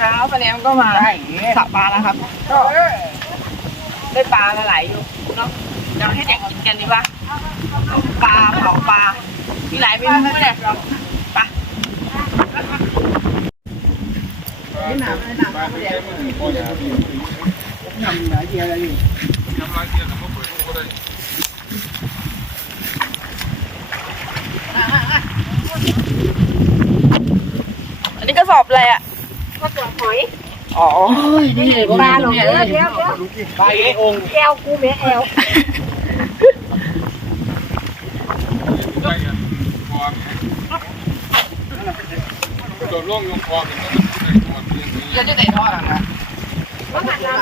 เช้าปลาแนมก็มาสระปลาแล้วครับ ก็ได้ปลามาหลายอยู่เนาะเดี๋ยวให้เด็กกินกันดีป่ะปลาเผาปลา มีหลายเมนูเลยไปะอันนี้ก็สอบอะไรอะ ก็ตัวหอยอ๋อปลาหลงเดี๋ยวเดี๋ยวไปเององค์แอลกูแม่แอลโดดล่องยงคอเป็นต้นเดี๋ยวจะเตะทอดอะนะว่าหันเรา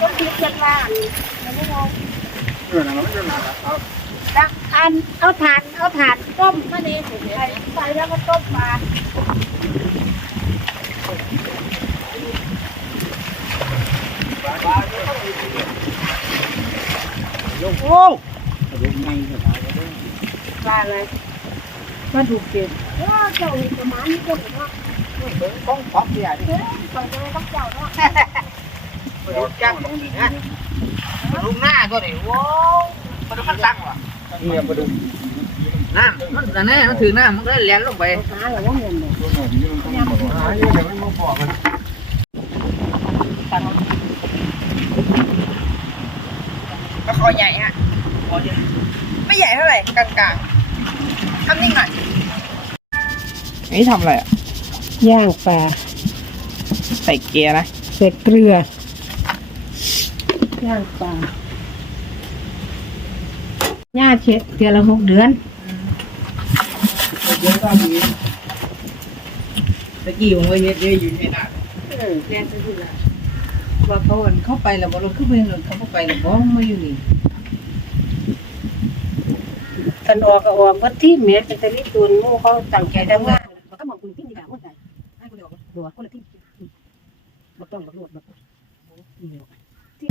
ก็คิดกันว่าเออนะไม่ใช่หนาครับดักอันเอาถ่านเอาถ่านต้มมาเนี่ยใส่แล้วก็ต้มปลา โอ้ปลาอะไรปลาดุกเก็บว้าเจ้านี่ประมาณนี้ก็เนาะต้องพับเนี่ยเฮ้ยปล่อยตัวต้องเจ้าเนาะจ้างตรงนี้นะมาดูหน้าก็ดิว้าวมาดูมันตั้งว่ะเนี่ยมาดูน้ำมันอันนี้มันถือน้ำมันก็เลี้ยนลงไปหาหรือว่าเงินเนี่ยตัวหน่อยนี้มันต้อง มาหาเดี๋ยวไม่มาบอกกันก็คอใหญ่ฮะคอใหญ่ไม่ใหญ่เท่าไหร่กลางๆทำนิ่งหน่อยนี่ทำอะไรอะ ย่างปลาใส่เกียร์นะใส่เกลือย่างปลาย่าเช็ดเดือนละหกเดือนเยอะก็มีตะกี้ผมก็เฮ็ดเยอะอยู่ในนั้นแน่นที่สุดละ ว่าเขาวันเข้าไปแล้วบ่ลงขึ้นไปหนึ่งเขาเข้าไปแล้วบ่มาอยู่นี่กันออกก็ออกวัดที่เมียเป็นตะลิตูนหมู่เขาตั้งใจทำงานเขาก็มองคุณที่ดีกว่าคนใจให้คนเดียวดูคนละที่บ่ต้องบ่รวดบ่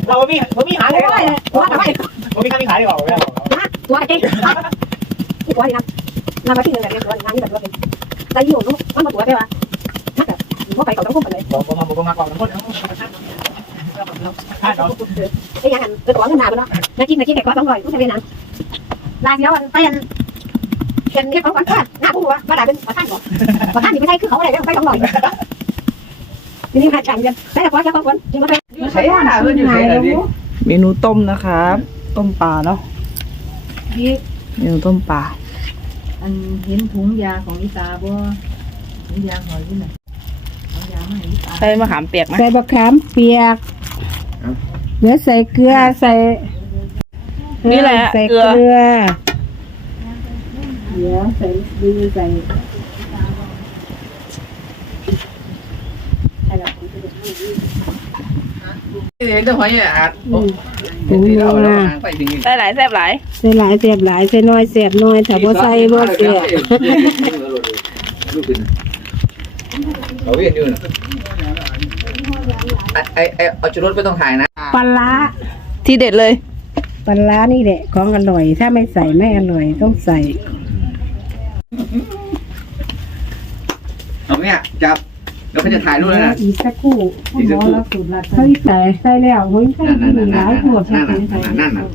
เราไม่เราไม่หาเลยเราไม่เราไม่ขายหรอกแล้วตัวเองตัวนี้นะนำมาที่หนึ่งแบบนี้ตัวนี้นี่แบบว่าเป็นแต่อยู่นู้นมันมาตัวได้ว่าถ้าแบบเขาไปเขาต้องพุ่งไปเลยบอกผมมาบอกมาก่อนทั้งหมด ถ้าเราไอ้ยังอันเออตัวเงินหนาไปเนาะนักกินนักกินแต่ก็ต้องลอยผู้ชายนั้นลายเดียวอันไปอันเป็นเรียกเขาก่อนค่ะหน้าผู้ว่ามาด่าเป็นประธานก่อนประธานนี่ไม่ใช่คือเขาอะไรไปต้องลอยทีนี้หาฉันกันแต่พอจะเขาคนจริงก็เป็นใช้หาเพื่อนอยู่ไหนล่ะพี่เมนูต้มนะครับ ต้มปลาเนาะพี่เมนูต้มปลาอันเห็นถุงยาของอีตาบ่ถุงยาหอยที่ไหนเอายามาให้อีตาใส่มะขามเปียกไหมใส่บะขามเปียก เหลือใส่เกลือใส่ใส่เกลือ เดี๋ยวใส่ดีใส่เองก็หอยอะถุงนัวใส่หลายแซ่บหลายใส่หลายเสียบหลายใส่น้อยเสียบน้อยถ้าบ่ใส่บ่เสียบเราเวียนอยู่นะ ไอไอไอเอาจุดรถไม่ต้องถ่ายนะ ปลาร้าที่เด็ดเลย ปลาร้านี่แหละของอร่อย ถ้าไม่ใส่ไม่อร่อยต้องใส่ เอาเนี่ยจับเราก็จะถ่ายรูปแล้วนะ อีกสักครู่อีกสักครู่เขาใส่ใส่แล้วเฮ้ยใส่นั่นนั่นหนั่นลายขวดนั่นนั่นนั่นนั่น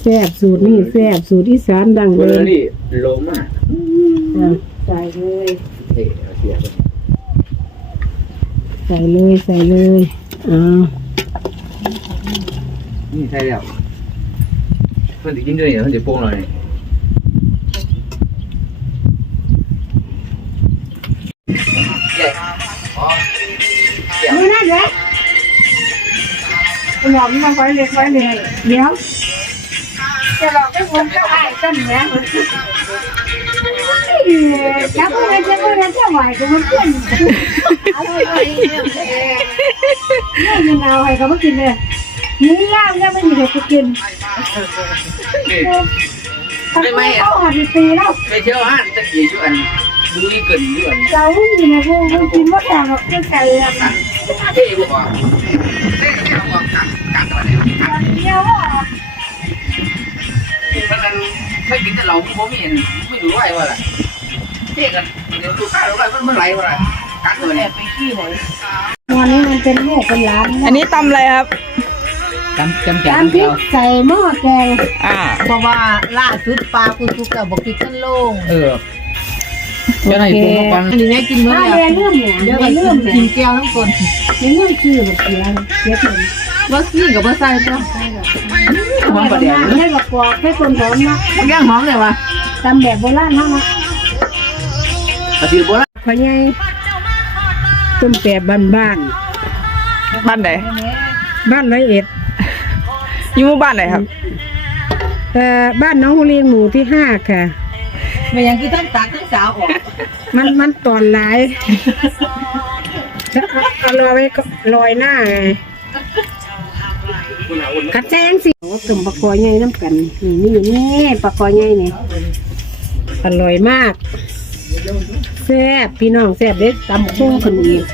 แซ่บสูตรนี่แซ่บสูตรอีสานดังเบเลอร์ยนี่โลมากอะใส่เลย เฮ้ยเอาเสียไปใส่เลยใส่เลยอ้าวนี่ใช่แล้วเพื่อนจะกินด้วยเนี่ยเพื่อนจะโป้งเราเนี่ยมือนั่นแหละหลอมมาไว้เลยไว้เลยเดี๋ยวจะหลอกให้ผมเข้าไอ้ต้นเนี้ย จับอะไรจะอะไรจะไหวก็มันเพื่อนเนี่ยยังเอาให้เขามากินเลยนี่ย่างก็ไม่มีใครกินไม่ไม่เขาหัดตีแล้วไม่เชื่อว่าจะกี่อยู่อันดูนี่เกินอยู่อันเราไม่มีนะพวกมันกินว่าแต่เราแค่ไก่อะเฮ้ยบอกว่าเฮ้ยเฮ้ยบอกกันกันตัวเนี่ยเดียวอะเพราะนั้นไม่กินแต่เราไม่เห็นไม่รู้ว่าอะไร เเรียกกันเดี๋ยวดูข้าวอะไรมันไหลมากัดเลยแอบไปขี้ไหนวันนี้มันเป็นลูกเป็นหลานอันนี้ตำอะไรครับจำจำแก่ตามพริกใส่หม้อแกงอ่าเพราะว่าล่าสุดปลากูสุกกับบอกกินขั้นโล่งเออจะให้ตัวมาฟังอันนี้เนี่ยกินเมื่อถ้าไหเรีร่ยนเรื่องเนี่ยเดี๋ยวเรีไปยนเรื่เรื่อองงกิเนี่ยนแก้วน้ำคนเรียนเรื่องชื่อแบบเสียเสียถึงว่าซี่กับว่าใส่ตัวหอมประเดี๋ยวให้กับกอกให้คนหอมนะแก้งหอมเลยวะตามแบบโบราณเนาะอาชีพโบราณพ่อใหญ่ต้มแปบบ้านบ้านบ้านไหนบ้านร้อยเอ็ดอยู่หมู่บ้านไหนครับ เอ่อบ้านน้องฮูเรียงหมู่ที่ห้าค่ะไม่ยังคือทั้งตักทั้งสาวออกมันมันตอนหลายเอาเอาลอยไว้ก็ลอยหน้าไงกระแจงสิโอ้ตุ่มปลาคอยใหญ่น้ำกันนี่นี่นี่ปลาคอยใหญ่นี่อร่อยมาก แซ่บพี่น้องแซ่บเด็ดตำคุ้งกันอีก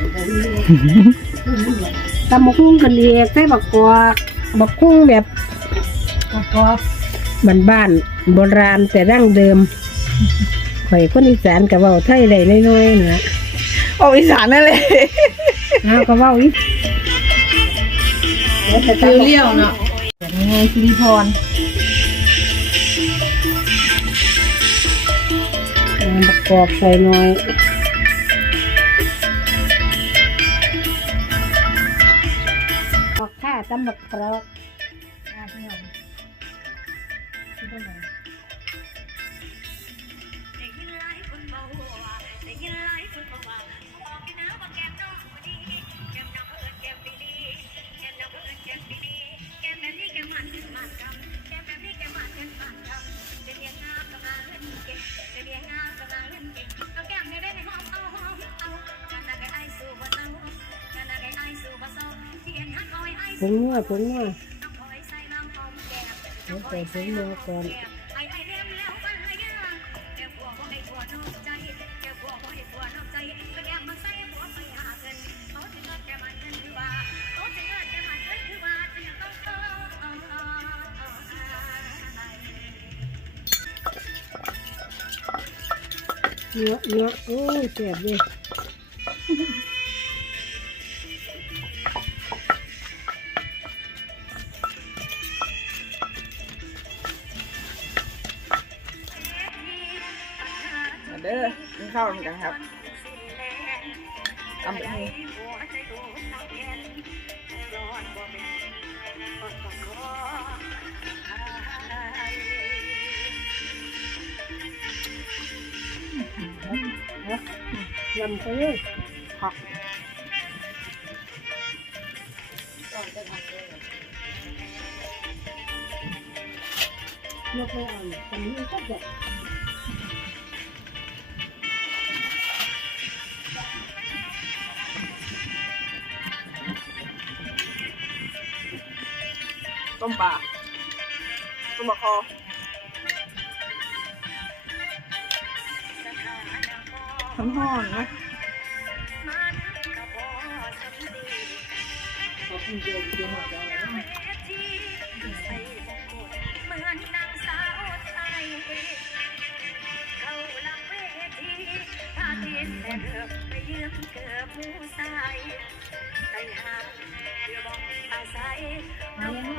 ตำคุ้งกันอีกใส่บักกอกบักคุ้งแบบกรอบบ้านๆโบราณแต่ดั้งเดิมข่อยคนอีสานกับเว้าไทยได้น้อยๆนะโอ้อีสานนั่นเลยเอาก็เว้าอีกคือเลี้ยวเนาะแบบนี้ไงสิริพร เอาบักกอบใส่หน่อยออกค่าตำบักกรอก ผงนัวผงนัวเอาใส่ผงนัวก่อนเนื้อเนื้อโอ้ยแซ่บเลย อกินข้าวกันครับตำแบบนี้ลำไปเลยผักยกไปอ่อนตรงนี้ก็แบบ ต้มปลาต้มบะคอทั้งห่อน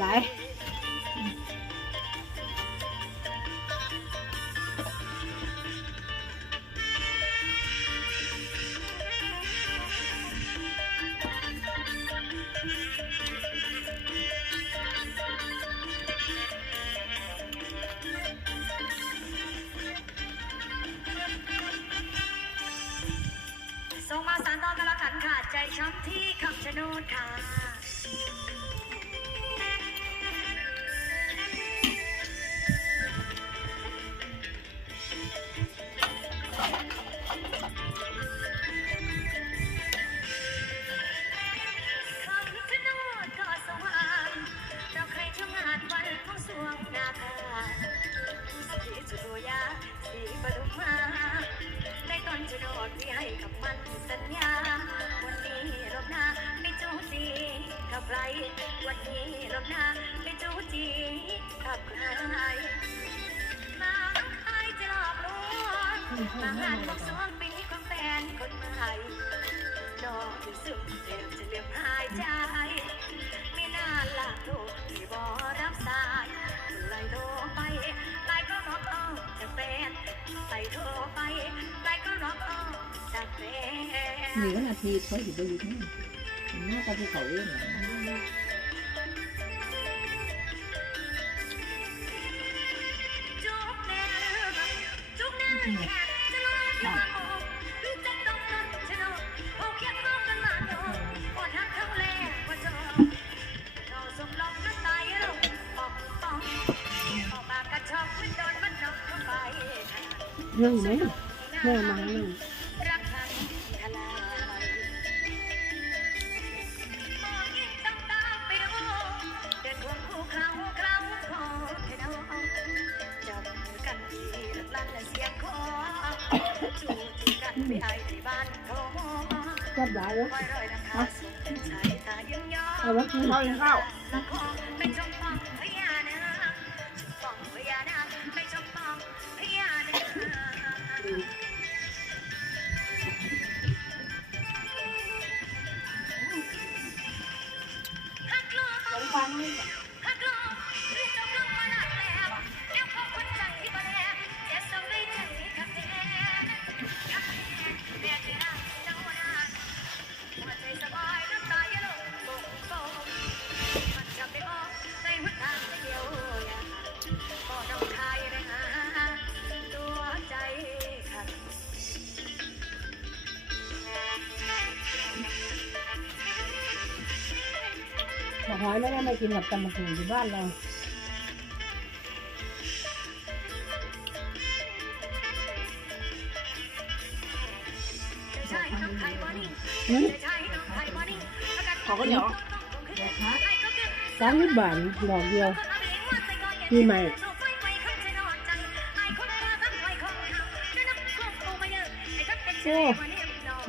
ซ่ มีวันอาทิตย์เขาอยู่ไปอยู่ที่นี่หน้าตาภูเขาเองนะ จับได้เหรอเอาละกินข้าวกินข้าว ได้กินแบบตำบักอยู่บ้านเราขอก็เดี๋ยวสามสิบบาทดอกเดียวมีไหมโอ้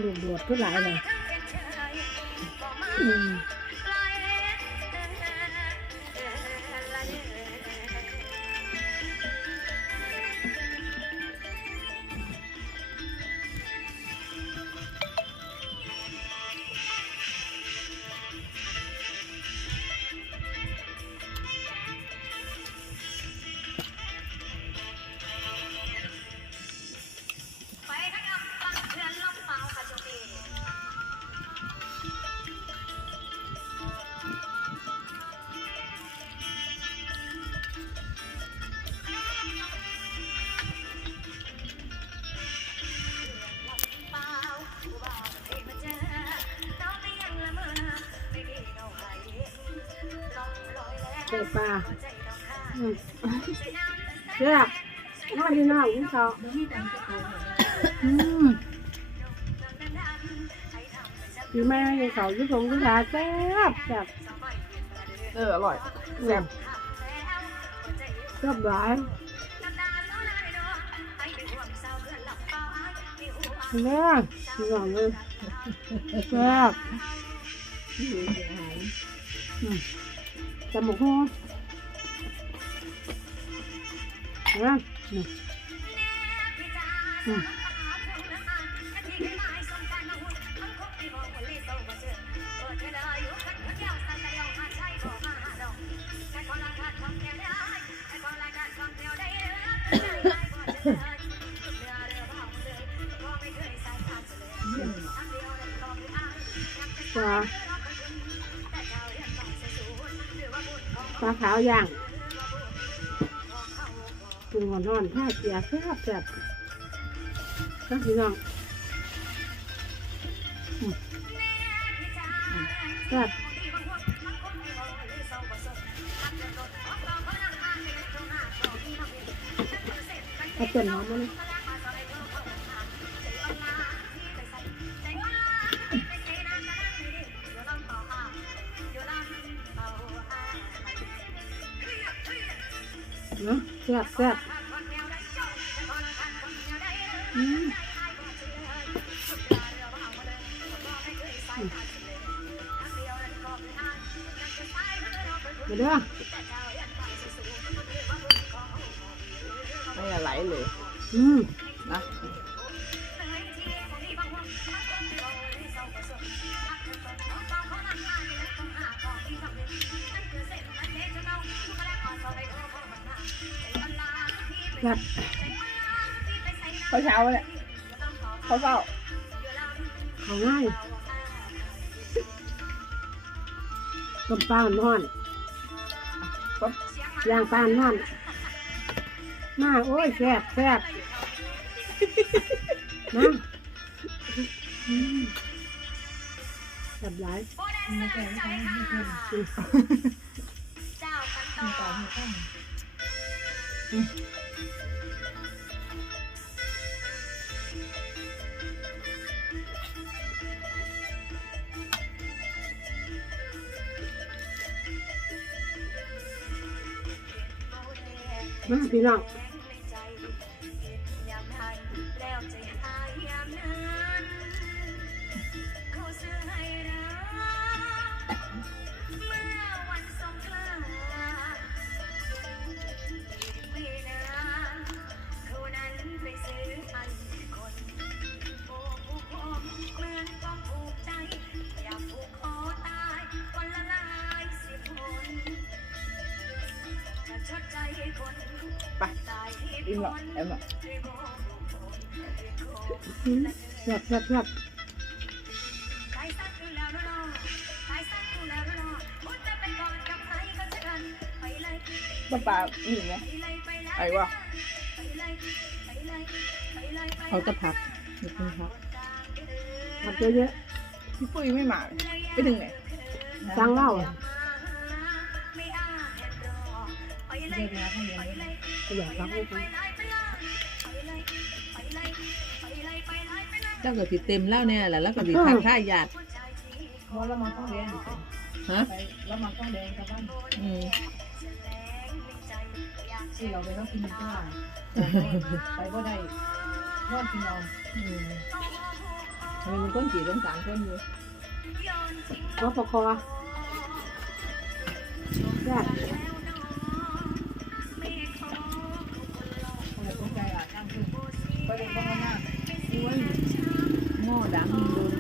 ดูดดก็หลายเลย เก็ปลาเลือกน้าดีน่าคุณสาวอยู่แม่ยังเขายุ่งยุทธาแซ่บแซ่บเอออร่อยแซ่บแซ่บหลายแม่หน่อมเลยแซ่บ จำหมกฮุ้งะอืม อย่างปรุงนอนแค่เสียแค่แบบนะพี่น้องแซ่บเอาเปลี่ยนหอมมาเลย ซ่บแซ่บอืมมาด้อไม่อะไรเลย อืมนะ แบบเขาเช้าเนี่ยเขาเฝ้าเขาง่ายต้มปลาหม้อนย่างปลาหม้อนมาโอ้ยแซ่บแซ่บนะอืมแซ่บหลายไม่ใช่ไม่ใช่ไม่ใช่เจ้ากันต่อ 嗯，没问题，这。 ไปอิ่มหรอเอ็มหรอหลับหลับหลับป้าป่าหนึ่ไงไอ้วะเขาจะพักนี่คุณครักพักเยอะๆพี่ปุ้ยไม่มาไปถึงไหนฟังเล่าเยอะนะ อยากรักลูกนะเจ้าก็ผิดเต็มแล้วเนี่ยแหละแล้วก็ผิดทางท่าหยาดพอแล้วมาต้องแดงฮะแล้วมาต้องแดงกับบ้านอืมที่เราไปต้องกินข้าวไปก็ได้นอนกินนอนอืมมีก้นจีบเป็นสามก้นอยู่ว่าพอคอจ้ก ก็เลยก็มาหน้าด้วยหม้อดังโดน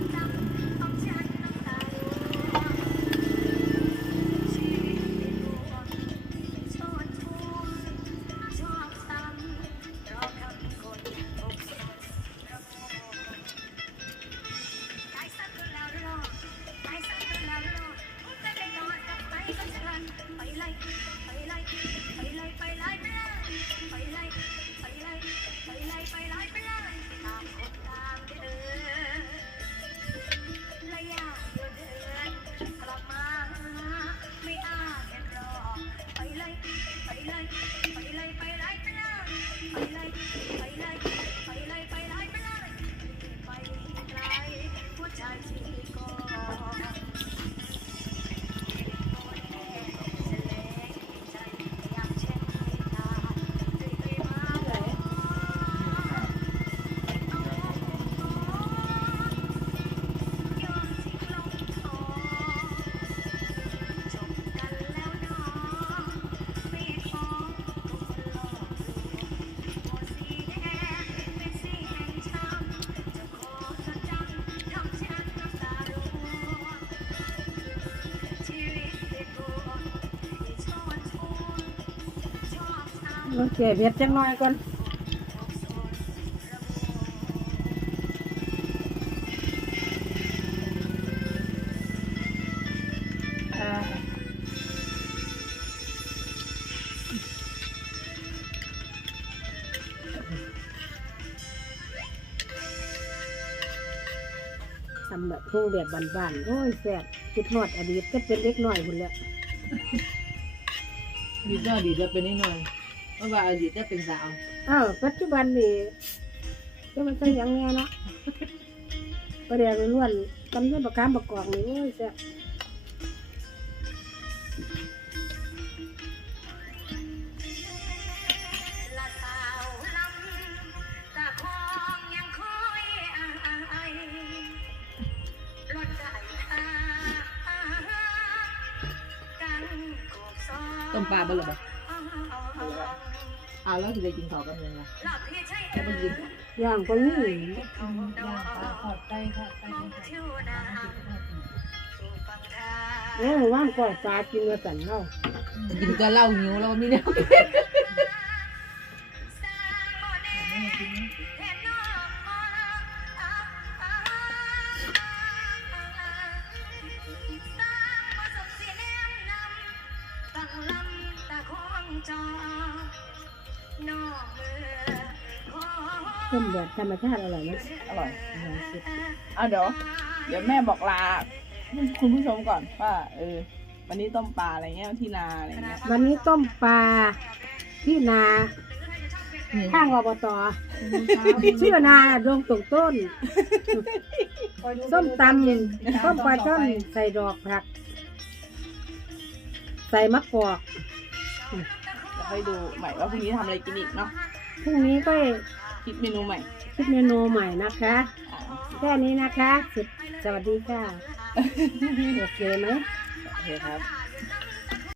ช้ำรสเกเผ็ดจังน้อยก่อนทำแบบทุ่งแบบบานๆ โอ้ยแซ่บคิดฮอดอดีตก็เป็นเล็กน้อยพุ่นแหละดีก็ดีจะเป็นนิดหน่อย เมื่อวานอดีตไเป็นสาวอ้าวปัจจุบันนี่ก็มันใช่ยังไงเนาะประเดี๋ยวล้วนตำเนื้อประคามประกอบนี่โอ้ยเซ่บต้มปลาบ่หรอบ่ อ่าแล้วสิได้กินข้าวกันยังไงแล้วมันกินย่างก็นี่ย่างปลาทอดไก่ทอดไก่เออว่างก่อยปลากินมาสั่นเนาะกินก็เหล้าหิวแล้วมีแนวกิน ต้มแบบธรรมชาติอร่อยไหมอร่อยอะเดี๋ยว เดี๋ยวแม่บอกลาคุณผู้ชมก่อนว่าเออ วันนี้ต้มปลาอะไรเงี้ยที่นาอะไรเงี้ยวันนี้ต้มปลาที่นาข้างอบตชื่อนาดวงตกต้น ส้มตำต้มปลาช่อนใส่ดอกผัก ใส่มะกอกเดี๋ยวให้ดูใหม่ว่าพรุ่งนี้ทำอะไรกินอีกเนาะพรุ่งนี้ก็ คิดเมนูใหม่ คิดเมนูใหม่นะคะอ่าแค่นี้นะคะสุดสวัสดีค่ะ โอเคไหมโอเคครับ